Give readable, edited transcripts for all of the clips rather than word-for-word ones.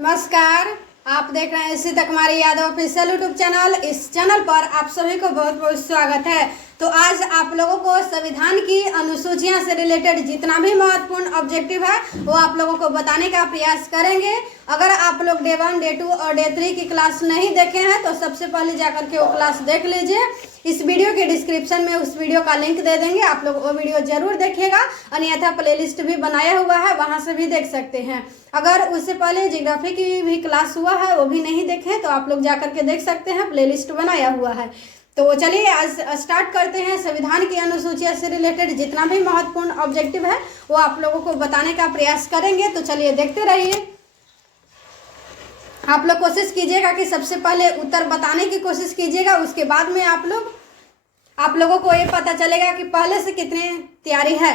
नमस्कार। आप देख रहे हैं इसी कुमारी यादव ऑफिशियल यूट्यूब चैनल। इस चैनल पर आप सभी को बहुत बहुत स्वागत है। तो आज आप लोगों को संविधान की अनुसूचियां से रिलेटेड जितना भी महत्वपूर्ण ऑब्जेक्टिव है वो आप लोगों को बताने का प्रयास करेंगे। अगर आप लोग डे 1, डे 2 और डे 3 की क्लास नहीं देखे हैं तो सबसे पहले जाकर के वो क्लास देख लीजिए। इस वीडियो के डिस्क्रिप्शन में उस वीडियो का लिंक दे देंगे, आप लोग वो वीडियो जरूर देखिएगा। अन्यथा प्लेलिस्ट भी बनाया हुआ है, वहां से भी देख सकते हैं। अगर उससे पहले ज्योग्राफी की भी क्लास हुआ है वो भी नहीं देखे तो आप लोग जाकर के देख सकते हैं, प्लेलिस्ट बनाया हुआ है। तो चलिए आज स्टार्ट करते हैं। संविधान की अनुसूचिया से रिलेटेड जितना भी महत्वपूर्ण ऑब्जेक्टिव है वो आप लोगों को बताने का प्रयास करेंगे। तो चलिए देखते रहिए। आप लोग कोशिश कीजिएगा कि सबसे पहले उत्तर बताने की कोशिश कीजिएगा, उसके बाद में आप लोगों को ये पता चलेगा कि पहले से कितनी तैयारी है,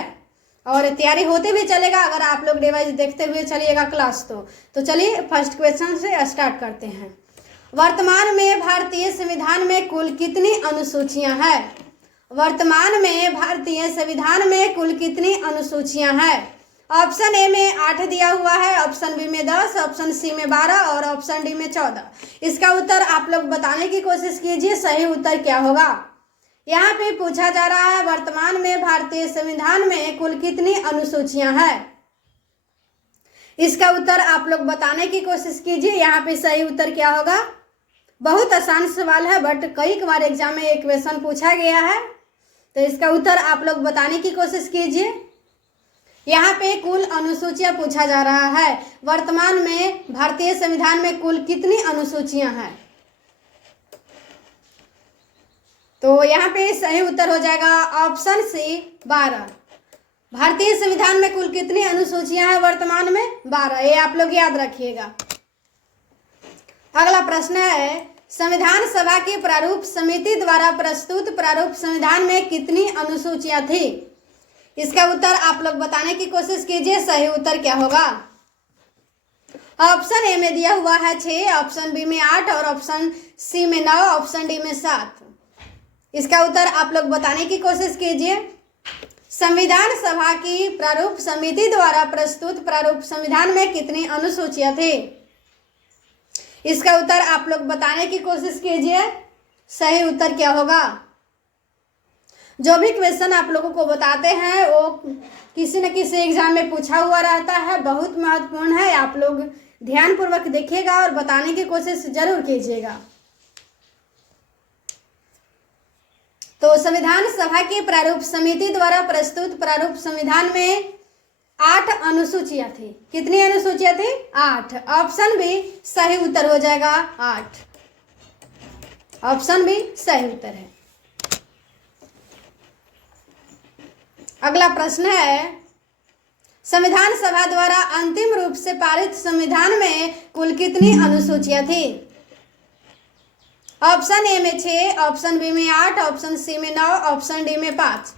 और तैयारी होते भी चलेगा अगर आप लोग डिवाइस देखते हुए चलिएगा क्लास। तो चलिए फर्स्ट क्वेश्चन से स्टार्ट करते हैं। वर्तमान में भारतीय संविधान में कुल कितनी अनुसूचियां हैं? वर्तमान में भारतीय संविधान में कुल कितनी अनुसूचियां हैं? ऑप्शन ए में 8 दिया हुआ है, ऑप्शन बी में 10, ऑप्शन सी में 12 और ऑप्शन डी में 14। इसका उत्तर आप लोग बताने की कोशिश कीजिए, सही उत्तर क्या होगा। यहाँ पे पूछा जा रहा है वर्तमान में भारतीय संविधान में कुल कितनी अनुसूचियां हैं। इसका उत्तर आप लोग बताने की कोशिश कीजिए। यहाँ पे सही उत्तर क्या होगा। बहुत आसान सवाल है बट कई बार एग्जाम में एक क्वेश्चन पूछा गया है, तो इसका उत्तर आप लोग बताने की कोशिश कीजिए। यहाँ पे कुल अनुसूचियां पूछा जा रहा है, वर्तमान में भारतीय संविधान में कुल कितनी अनुसूचियां हैं। तो यहाँ पे सही उत्तर हो जाएगा ऑप्शन सी 12। भारतीय संविधान में कुल कितनी अनुसूचियां हैं वर्तमान में? 12। ये आप लोग याद रखिएगा। अगला प्रश्न है, संविधान सभा की प्रारूप समिति द्वारा प्रस्तुत प्रारूप संविधान में कितनी अनुसूचियां थी? इसका उत्तर आप लोग बताने की कोशिश कीजिए, सही उत्तर क्या होगा। ऑप्शन ए में दिया हुआ है 6, ऑप्शन बी में 8 और ऑप्शन सी में 9, ऑप्शन डी में 7। इसका उत्तर आप लोग बताने की कोशिश कीजिए। संविधान सभा की प्रारूप समिति द्वारा प्रस्तुत प्रारूप संविधान में कितनी अनुसूचियां थी? इसका उत्तर आप लोग बताने की कोशिश कीजिए, सही उत्तर क्या होगा। जो भी क्वेश्चन आप लोगों को बताते हैं वो किसी न किसी एग्जाम में पूछा हुआ रहता है, बहुत महत्वपूर्ण है। आप लोग ध्यानपूर्वक देखिएगा और बताने की कोशिश जरूर कीजिएगा। तो संविधान सभा की प्रारूप समिति द्वारा प्रस्तुत प्रारूप संविधान में 8 अनुसूचियां थी। कितनी अनुसूचियां थी? 8। ऑप्शन बी सही उत्तर हो जाएगा 8। ऑप्शन बी सही उत्तर है। अगला प्रश्न है, संविधान सभा द्वारा अंतिम रूप से पारित संविधान में कुल कितनी अनुसूचियां थी? ऑप्शन ए में 6, ऑप्शन बी में 8, ऑप्शन सी में 9, ऑप्शन डी में 5।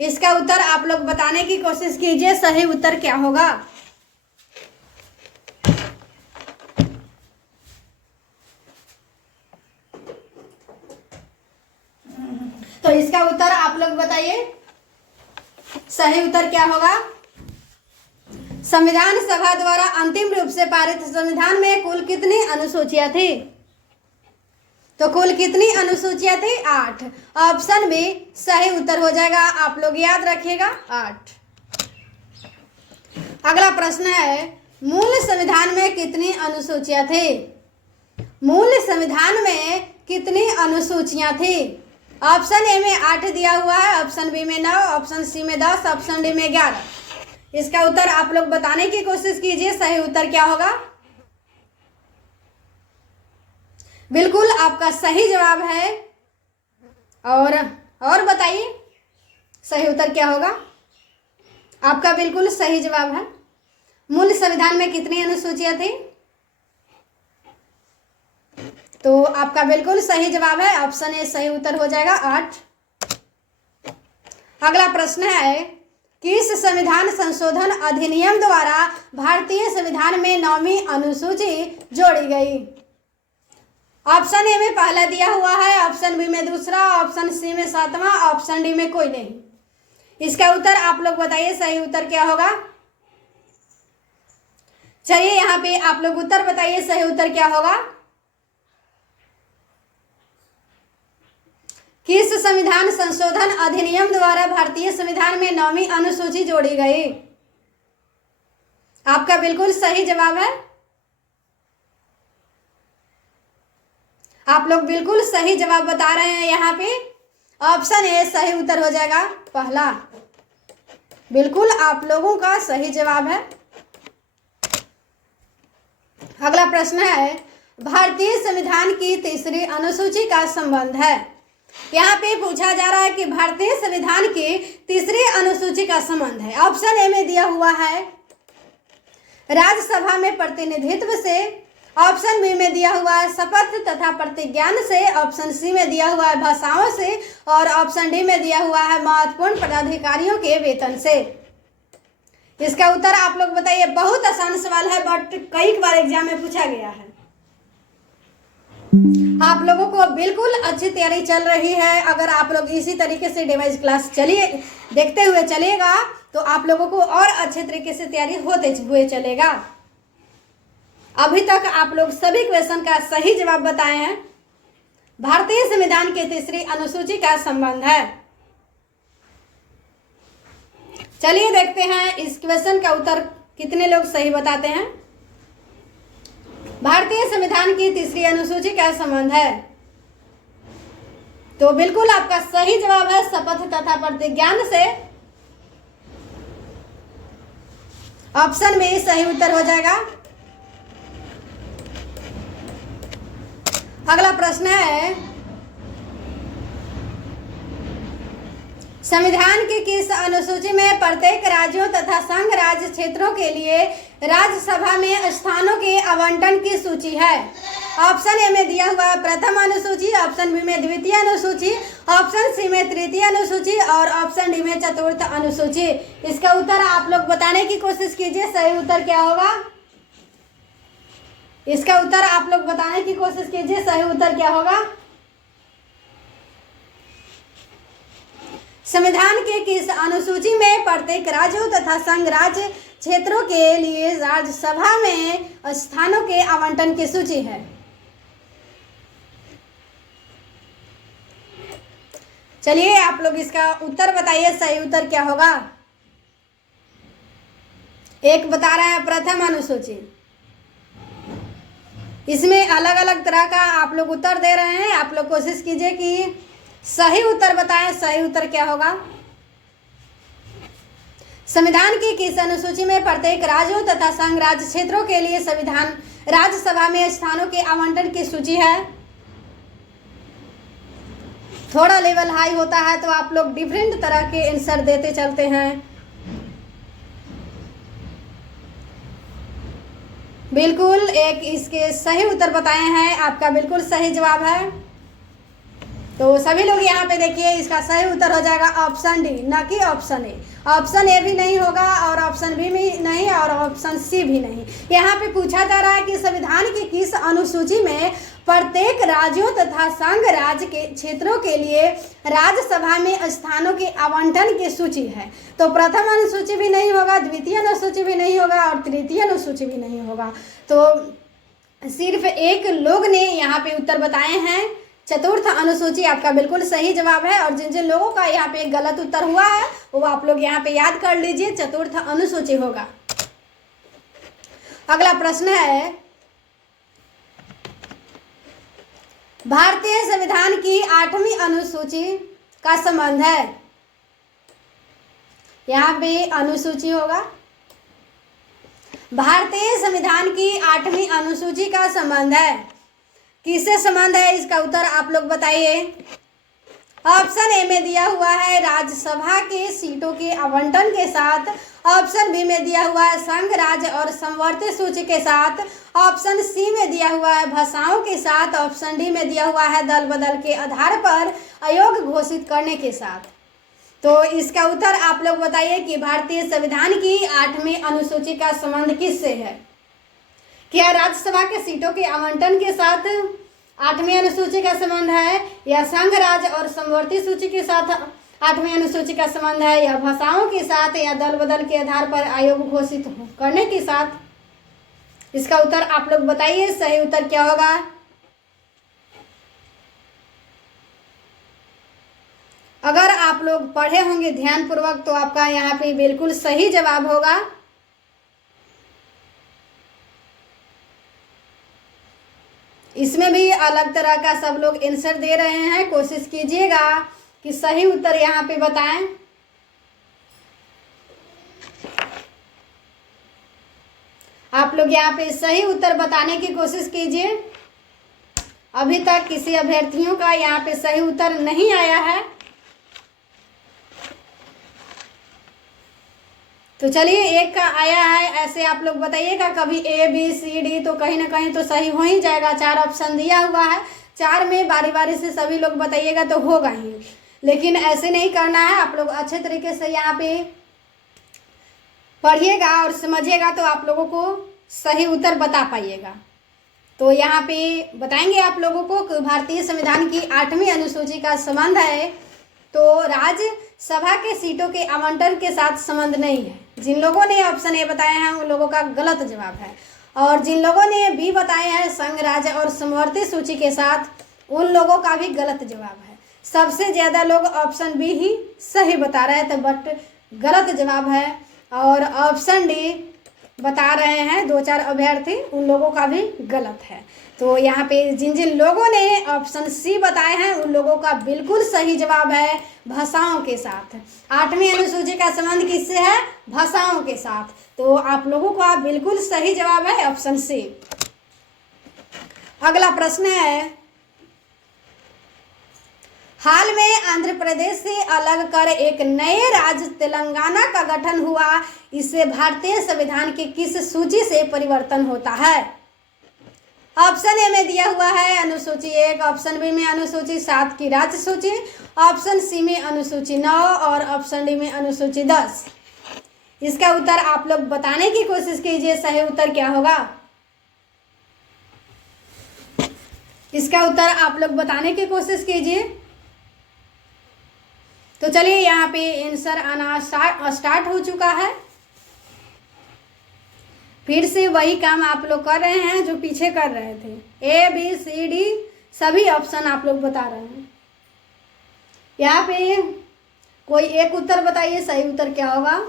इसका उत्तर आप लोग बताने की कोशिश कीजिए, सही उत्तर क्या होगा। तो इसका उत्तर आप लोग बताइए, सही उत्तर क्या होगा। संविधान सभा द्वारा अंतिम रूप से पारित संविधान में कुल कितनी अनुसूचियां थी? तो कुल कितनी अनुसूचियां थी? 8। ऑप्शन बी सही उत्तर हो जाएगा, आप लोग याद रखिएगा 8। अगला प्रश्न है, मूल संविधान में कितनी अनुसूचियां थी? मूल संविधान में कितनी अनुसूचियां थी? ऑप्शन ए में 8 दिया हुआ है, ऑप्शन बी में 9, ऑप्शन सी में 10, ऑप्शन डी में 11। इसका उत्तर आप लोग बताने की कोशिश कीजिए, सही उत्तर क्या होगा। बिल्कुल आपका सही जवाब है। और बताइए सही उत्तर क्या होगा। आपका बिल्कुल सही जवाब है। मूल संविधान में कितनी अनुसूचियां थी? तो आपका बिल्कुल सही जवाब है, ऑप्शन ए सही उत्तर हो जाएगा 8। अगला प्रश्न है, किस संविधान संशोधन अधिनियम द्वारा भारतीय संविधान में 9वीं अनुसूची जोड़ी गई? ऑप्शन ए में पहला दिया हुआ है, ऑप्शन बी में दूसरा, ऑप्शन सी में 7वां, ऑप्शन डी में कोई नहीं। इसका उत्तर आप लोग बताइए, सही उत्तर क्या होगा। चलिए यहाँ पे आप लोग उत्तर बताइए, सही उत्तर क्या होगा। किस संविधान संशोधन अधिनियम द्वारा भारतीय संविधान में 9वीं अनुसूची जोड़ी गई? आपका बिल्कुल सही जवाब है, आप लोग बिल्कुल सही जवाब बता रहे हैं। यहाँ पे ऑप्शन ए सही उत्तर हो जाएगा, पहला। बिल्कुल आप लोगों का सही जवाब है। अगला प्रश्न है, भारतीय संविधान की तीसरी अनुसूची का संबंध है। यहाँ पे पूछा जा रहा है कि भारतीय संविधान की तीसरी अनुसूची का संबंध है। ऑप्शन ए में दिया हुआ है राज्यसभा में प्रतिनिधित्व से, ऑप्शन बी में दिया हुआ है शपथ तथा प्रतिज्ञान से, ऑप्शन सी में दिया हुआ है भाषाओं से, और ऑप्शन डी में दिया हुआ है महत्वपूर्ण पदाधिकारियों के वेतन से। इसका उत्तर आप लोग बताइए। बहुत आसान सवाल है, बट कई बार एग्जाम में पूछा गया है। आप लोगों को बिल्कुल अच्छी तैयारी चल रही है। अगर आप लोग इसी तरीके से डिवाइस क्लास चलिए देखते हुए चलेगा तो आप लोगों को और अच्छे तरीके से तैयारी होते हुए चलेगा। अभी तक आप लोग सभी क्वेश्चन का सही जवाब बताए हैं। भारतीय संविधान की तीसरी अनुसूची का संबंध है। चलिए देखते हैं इस क्वेश्चन का उत्तर कितने लोग सही बताते हैं। भारतीय संविधान की तीसरी अनुसूची का संबंध है, तो बिल्कुल आपका सही जवाब है शपथ तथा प्रतिज्ञान से। ऑप्शन में सही उत्तर हो जाएगा। अगला प्रश्न है, संविधान की किस अनुसूची में प्रत्येक राज्यों तथा संघ राज्य क्षेत्रों के लिए राज्यसभा में स्थानों के आवंटन की सूची है? ऑप्शन ए में दिया हुआ प्रथम अनुसूची, ऑप्शन बी में द्वितीय अनुसूची, ऑप्शन सी में तृतीय अनुसूची और ऑप्शन डी में चतुर्थ अनुसूची। इसका उत्तर आप लोग बताने की कोशिश कीजिए, सही उत्तर क्या होगा। इसका उत्तर आप लोग बताने की कोशिश कीजिए, सही उत्तर क्या होगा। संविधान के किस अनुसूची में प्रत्येक राज्यों तथा संघ राज्य क्षेत्रों के लिए राज्यसभा में स्थानों के आवंटन की सूची है? चलिए आप लोग इसका उत्तर बताइए, सही उत्तर क्या होगा। एक बता रहे हैं प्रथम अनुसूची। इसमें अलग अलग तरह का आप लोग उत्तर दे रहे हैं। आप लोग कोशिश कीजिए कि सही उत्तर बताएं, सही उत्तर क्या होगा। संविधान की किस अनुसूची में प्रत्येक राज्यों तथा संघ राज्य क्षेत्रों के लिए संविधान राज्यसभा में स्थानों के आवंटन की सूची है? थोड़ा लेवल हाई होता है तो आप लोग डिफरेंट तरह के आंसर देते चलते हैं। बिल्कुल एक इसके सही उत्तर बताए हैं, आपका बिल्कुल सही जवाब है। तो सभी लोग यहाँ पे देखिए, इसका सही उत्तर हो जाएगा ऑप्शन डी, ना कि ऑप्शन ए। ऑप्शन ए भी नहीं होगा और ऑप्शन बी भी नहीं और ऑप्शन सी भी नहीं। यहाँ पे पूछा जा रहा है कि संविधान की किस अनुसूची में प्रत्येक राज्यों तथा संघ राज्य के क्षेत्रों के लिए राज्यसभा में स्थानों के आवंटन की सूची है। तो प्रथम अनुसूची भी नहीं होगा, द्वितीय अनुसूची भी नहीं होगा और तृतीय अनुसूची भी नहीं होगा। तो सिर्फ एक लोग ने यहाँ पे उत्तर बताए हैं चतुर्थ अनुसूची। आपका बिल्कुल सही जवाब है। और जिन जिन लोगों का यहाँ पे गलत उत्तर हुआ है वो आप लोग यहाँ पे याद कर लीजिए, चतुर्थ अनुसूची होगा। अगला प्रश्न है, भारतीय संविधान की 8वीं अनुसूची का संबंध है। यहाँ पे अनुसूची होगा। भारतीय संविधान की 8वीं अनुसूची का संबंध है, किससे संबंध है? इसका उत्तर आप लोग बताइए। ऑप्शन ए में दिया हुआ है राज्यसभा के सीटों के आवंटन के साथ, ऑप्शन बी में दिया हुआ है संघ राज्य और समवर्ती सूची के साथ, ऑप्शन सी में दिया हुआ है भाषाओं के साथ, ऑप्शन डी में दिया हुआ है दल बदल के आधार पर अयोग्य घोषित करने के साथ। तो इसका उत्तर आप लोग बताइए कि भारतीय संविधान की 8वीं अनुसूची का संबंध किससे है? क्या राज्यसभा के सीटों के आवंटन के साथ 8वीं अनुसूची का संबंध है, या संघ राज्य और समवर्ती सूची के साथ 8वीं अनुसूची का संबंध है, या भाषाओं के साथ, या दल बदल के आधार पर आयोग घोषित करने के साथ? इसका उत्तर आप लोग बताइए, सही उत्तर क्या होगा। अगर आप लोग पढ़े होंगे ध्यानपूर्वक तो आपका यहाँ पे बिल्कुल सही जवाब होगा। इसमें भी अलग तरह का सब लोग आंसर दे रहे हैं, कोशिश कीजिएगा कि सही उत्तर यहाँ पे बताएं। आप लोग यहाँ पे सही उत्तर बताने की कोशिश कीजिए। अभी तक किसी अभ्यर्थियों का यहाँ पे सही उत्तर नहीं आया है। तो चलिए, एक का आया है, ऐसे आप लोग बताइएगा। कभी A B C D तो कहीं ना कहीं तो सही हो ही जाएगा। 4 ऑप्शन दिया हुआ है, 4 में बारी बारी से सभी लोग बताइएगा तो होगा ही, लेकिन ऐसे नहीं करना है। आप लोग अच्छे तरीके से यहाँ पे पढ़िएगा और समझिएगा तो आप लोगों को सही उत्तर बता पाइएगा। तो यहाँ पे बताएंगे आप लोगों को कि भारतीय संविधान की 8वीं अनुसूची का संबंध है तो राज्यसभा के सीटों के आवंटन के साथ संबंध नहीं है। जिन लोगों ने ऑप्शन ए बताए हैं उन लोगों का गलत जवाब है, और जिन लोगों ने बी बताए हैं संघ राज्य और समवर्ती सूची के साथ, उन लोगों का भी गलत जवाब है। सबसे ज़्यादा लोग ऑप्शन बी ही सही बता रहे थे, बट गलत जवाब है। और ऑप्शन डी बता रहे हैं 2-4 अभ्यर्थी, उन लोगों का भी गलत है। तो यहाँ पे जिन जिन लोगों ने ऑप्शन सी बताए हैं उन लोगों का बिल्कुल सही जवाब है भाषाओं के साथ। 8वीं अनुसूची का संबंध किससे है? भाषाओं के साथ। तो आप लोगों का बिल्कुल सही जवाब है ऑप्शन सी। अगला प्रश्न है, हाल में आंध्र प्रदेश से अलग कर एक नए राज्य तेलंगाना का गठन हुआ, इससे भारतीय संविधान की किस सूची से परिवर्तन होता है? ऑप्शन ए में दिया हुआ है अनुसूची 1, ऑप्शन बी में अनुसूची 7 की राज्य सूची, ऑप्शन सी में अनुसूची 9 और ऑप्शन डी में अनुसूची 10। इसका उत्तर आप लोग बताने की कोशिश कीजिए, सही उत्तर क्या होगा। इसका उत्तर आप लोग बताने की कोशिश कीजिए। तो चलिए, यहाँ पे आंसर आना स्टार्ट हो चुका है। फिर से वही काम आप लोग कर रहे हैं जो पीछे कर रहे थे। A B C D सभी ऑप्शन आप लोग बता रहे हैं। यहाँ पे कोई एक उत्तर बताइए, सही उत्तर क्या होगा।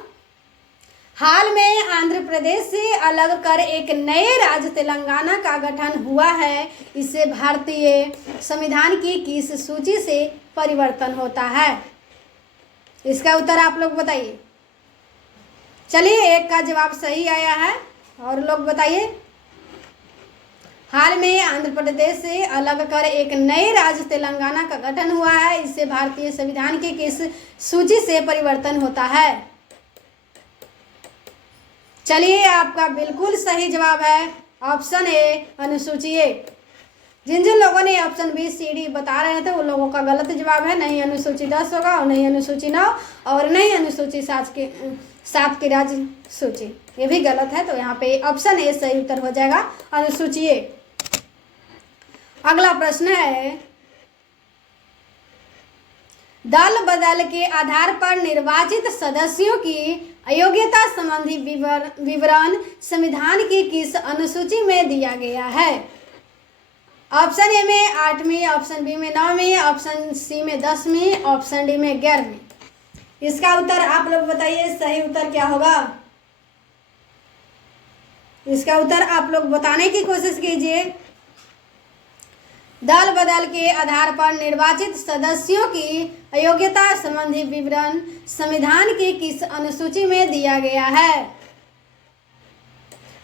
हाल में आंध्र प्रदेश से अलग कर एक नए राज्य तेलंगाना का गठन हुआ है, इससे भारतीय संविधान की किस सूची से परिवर्तन होता है? इसका उत्तर आप लोग बताइए। चलिए, एक का जवाब सही आया है, और लोग बताइए। हाल में आंध्र प्रदेश से अलग कर एक नए राज्य तेलंगाना का गठन हुआ है, इससे भारतीय संविधान की किस सूची से परिवर्तन होता है? चलिए, आपका बिल्कुल सही जवाब है ऑप्शन ए अनुसूची 1। जिन जिन लोगों ने ऑप्शन बी सी डी बता रहे थे उन लोगों का गलत जवाब है। नहीं अनुसूची 10 होगा, और नहीं अनुसूची 9, और नहीं अनुसूची 7 की राज्य सूची, ये भी गलत है। तो यहाँ पे ऑप्शन ए सही उत्तर हो जाएगा, अनुसूची 1। अगला प्रश्न है, दल बदल के आधार पर निर्वाचित सदस्यों की अयोग्यता संबंधी विवरण संविधान की किस अनुसूची में दिया गया है? ऑप्शन ए में 8वीं, ऑप्शन बी में 9वीं, ऑप्शन सी में 10वीं, ऑप्शन डी में 11वीं। इसका उत्तर आप लोग बताइए, सही उत्तर क्या होगा। इसका उत्तर आप लोग बताने की कोशिश कीजिए। दल बदल के आधार पर निर्वाचित सदस्यों की अयोग्यता संबंधी विवरण संविधान की किस अनुसूची में दिया गया है?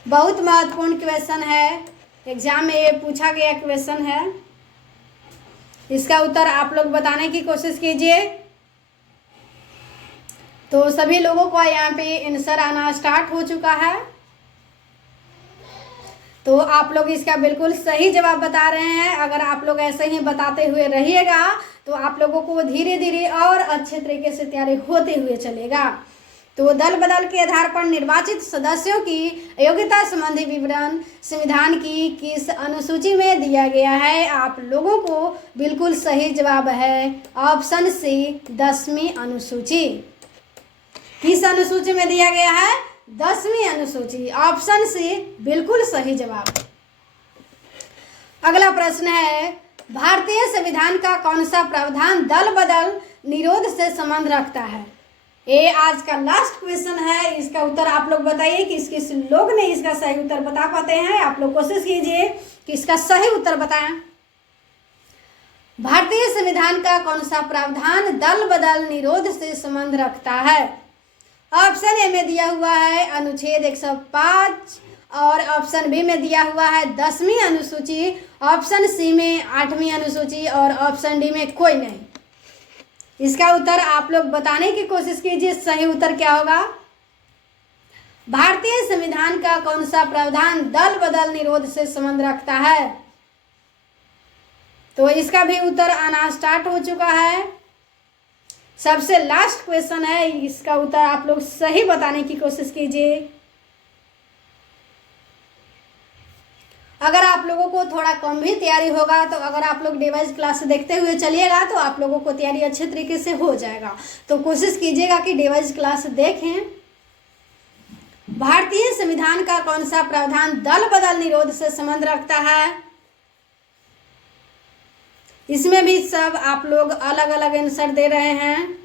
बहुत महत्वपूर्ण क्वेश्चन है, एग्जाम में ये पूछा गया क्वेश्चन है। इसका उत्तर आप लोग बताने की कोशिश कीजिए। तो सभी लोगों को यहाँ पे आंसर आना स्टार्ट हो चुका है। तो आप लोग इसका बिल्कुल सही जवाब बता रहे हैं। अगर आप लोग ऐसे ही बताते हुए रहिएगा तो आप लोगों को धीरे धीरे और अच्छे तरीके से तैयारी होते हुए चलेगा। तो दल बदल के आधार पर निर्वाचित सदस्यों की अयोग्यता संबंधी विवरण संविधान की किस अनुसूची में दिया गया है? आप लोगों को बिल्कुल सही जवाब है ऑप्शन सी 10वीं अनुसूची। किस अनुसूची में दिया गया है? 10वीं अनुसूची। ऑप्शन सी बिल्कुल सही जवाब। अगला प्रश्न है, भारतीय संविधान का कौन सा प्रावधान दल बदल निरोध से संबंध रखता है? ये आज का लास्ट क्वेश्चन है, इसका उत्तर आप लोग बताइए। किस किस लोग ने इसका सही उत्तर बता पाते हैं? आप लोग कोशिश कीजिए कि इसका सही उत्तर बताएं। भारतीय संविधान का कौन सा प्रावधान दल बदल निरोध से संबंध रखता है? ऑप्शन ए में दिया हुआ है अनुच्छेद 105 और ऑप्शन बी में दिया हुआ है 10वीं अनुसूची, ऑप्शन सी में 8वीं अनुसूची और ऑप्शन डी में कोई नहीं। इसका उत्तर आप लोग बताने की कोशिश कीजिए, सही उत्तर क्या होगा? भारतीय संविधान का कौन सा प्रावधान दल बदल निरोध से संबंध रखता है? तो इसका भी उत्तर आना स्टार्ट हो चुका है। सबसे लास्ट क्वेश्चन है, इसका उत्तर आप लोग सही बताने की कोशिश कीजिए। अगर आप लोगों को थोड़ा कम भी तैयारी होगा तो अगर आप लोग डिवाइस क्लास देखते हुए चलिएगा तो आप लोगों को तैयारी अच्छे तरीके से हो जाएगा। तो कोशिश कीजिएगा कि डिवाइस क्लास देखें। भारतीय संविधान का कौन सा प्रावधान दल बदल निरोध से संबंध रखता है? इसमें भी सब आप लोग अलग अलग आंसर दे रहे हैं।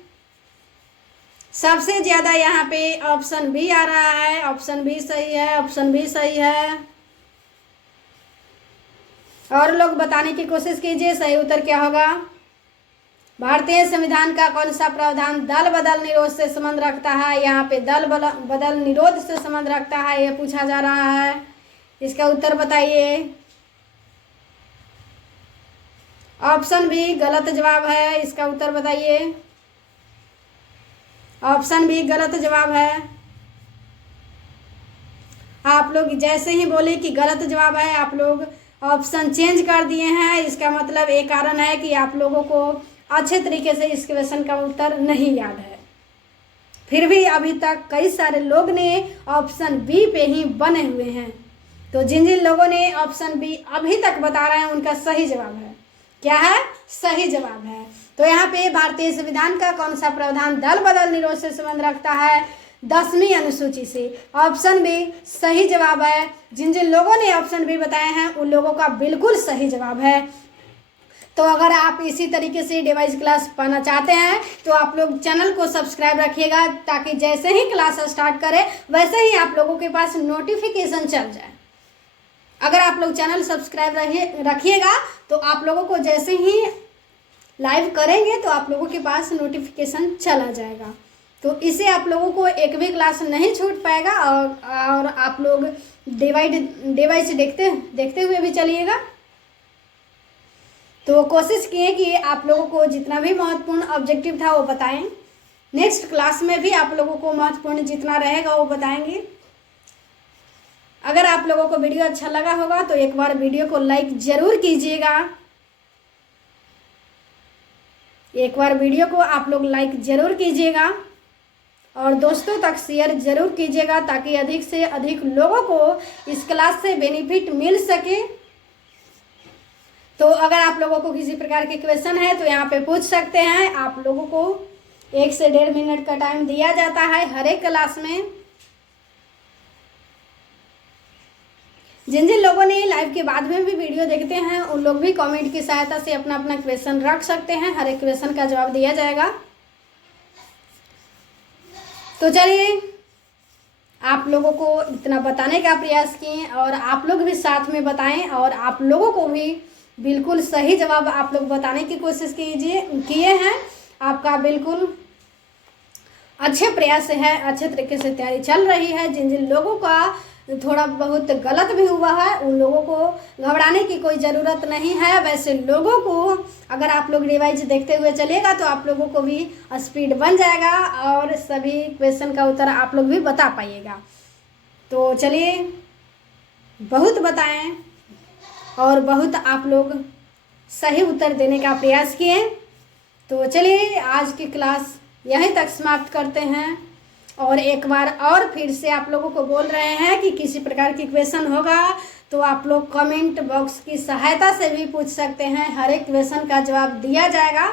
सबसे ज्यादा यहाँ पे ऑप्शन बी आ रहा है। ऑप्शन बी सही है, ऑप्शन बी सही है। और लोग बताने की कोशिश कीजिए सही उत्तर क्या होगा। भारतीय संविधान का कौन सा प्रावधान दल बदल निरोध से संबंध रखता है? यहाँ पे दल बदल निरोध से संबंध रखता है, ये पूछा जा रहा है। इसका उत्तर बताइए। ऑप्शन बी गलत जवाब है, इसका उत्तर बताइए। ऑप्शन बी गलत जवाब है। आप लोग जैसे ही बोले कि गलत जवाब है, आप लोग ऑप्शन चेंज कर दिए हैं। इसका मतलब एक कारण है कि आप लोगों को अच्छे तरीके से इस क्वेश्चन का उत्तर नहीं याद है। फिर भी अभी तक कई सारे लोग ने ऑप्शन बी पे ही बने हुए हैं। तो जिन जिन लोगों ने ऑप्शन बी अभी तक बता रहे हैं उनका सही जवाब है। क्या है? सही जवाब है। तो यहाँ पे भारतीय संविधान का कौन सा प्रावधान दल बदल निरोध से संबंध रखता है? 10वीं अनुसूची से। ऑप्शन बी सही जवाब है। जिन जिन लोगों ने ऑप्शन बी बताए हैं उन लोगों का बिल्कुल सही जवाब है। तो अगर आप इसी तरीके से डिवाइस क्लास पाना चाहते हैं तो आप लोग चैनल को सब्सक्राइब रखिएगा, ताकि जैसे ही क्लास स्टार्ट करें वैसे ही आप लोगों के पास नोटिफिकेशन चल जाए। अगर आप लोग चैनल सब्सक्राइब रखिएगा तो आप लोगों को जैसे ही लाइव करेंगे तो आप लोगों के पास नोटिफिकेशन चला जाएगा। तो इससे आप लोगों को एक भी क्लास नहीं छूट पाएगा और आप लोग डिवाइस देखते हुए भी चलिएगा। तो कोशिश किए कि आप लोगों को जितना भी महत्वपूर्ण ऑब्जेक्टिव था वो बताएं। नेक्स्ट क्लास में भी आप लोगों को महत्वपूर्ण जितना रहेगा वो बताएंगे। अगर आप लोगों को वीडियो अच्छा लगा होगा तो एक बार वीडियो को लाइक जरूर कीजिएगा। एक बार वीडियो को आप लोग लाइक जरूर कीजिएगा और दोस्तों तक शेयर जरूर कीजिएगा, ताकि अधिक से अधिक लोगों को इस क्लास से बेनिफिट मिल सके। तो अगर आप लोगों को किसी प्रकार के क्वेश्चन है तो यहाँ पे पूछ सकते हैं। आप लोगों को 1 से 1.5 मिनट का टाइम दिया जाता है हर एक क्लास में। जिन जिन लोगों ने लाइव के बाद में भी वीडियो देखते हैं उन लोग भी कमेंट की सहायता से अपना अपना क्वेश्चन रख सकते हैं। हर एक क्वेश्चन का जवाब दिया जाएगा। तो चलिए, आप लोगों को इतना बताने का प्रयास किए और आप लोग भी साथ में बताएं और आप लोगों को भी बिल्कुल सही जवाब आप लोग बताने की कोशिश किए हैं। आपका बिल्कुल अच्छे प्रयास है, अच्छे तरीके से तैयारी चल रही है। जिन जिन लोगों का थोड़ा बहुत गलत भी हुआ है उन लोगों को घबराने की कोई ज़रूरत नहीं है। वैसे लोगों को अगर आप लोग रिवाइज देखते हुए चलिएगा तो आप लोगों को भी स्पीड बन जाएगा और सभी क्वेश्चन का उत्तर आप लोग भी बता पाइएगा। तो चलिए, बहुत बताएं और बहुत आप लोग सही उत्तर देने का प्रयास किए। तो चलिए, आज की क्लास यहीं तक समाप्त करते हैं। और एक बार और फिर से आप लोगों को बोल रहे हैं कि किसी प्रकार की क्वेश्चन होगा तो आप लोग कमेंट बॉक्स की सहायता से भी पूछ सकते हैं। हर एक क्वेश्चन का जवाब दिया जाएगा।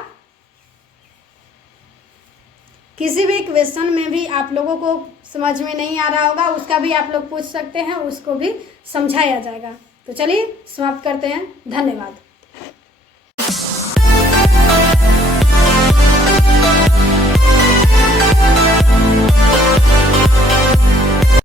किसी भी क्वेश्चन में भी आप लोगों को समझ में नहीं आ रहा होगा, उसका भी आप लोग पूछ सकते हैं, उसको भी समझाया जाएगा। तो चलिए समाप्त करते हैं। धन्यवाद।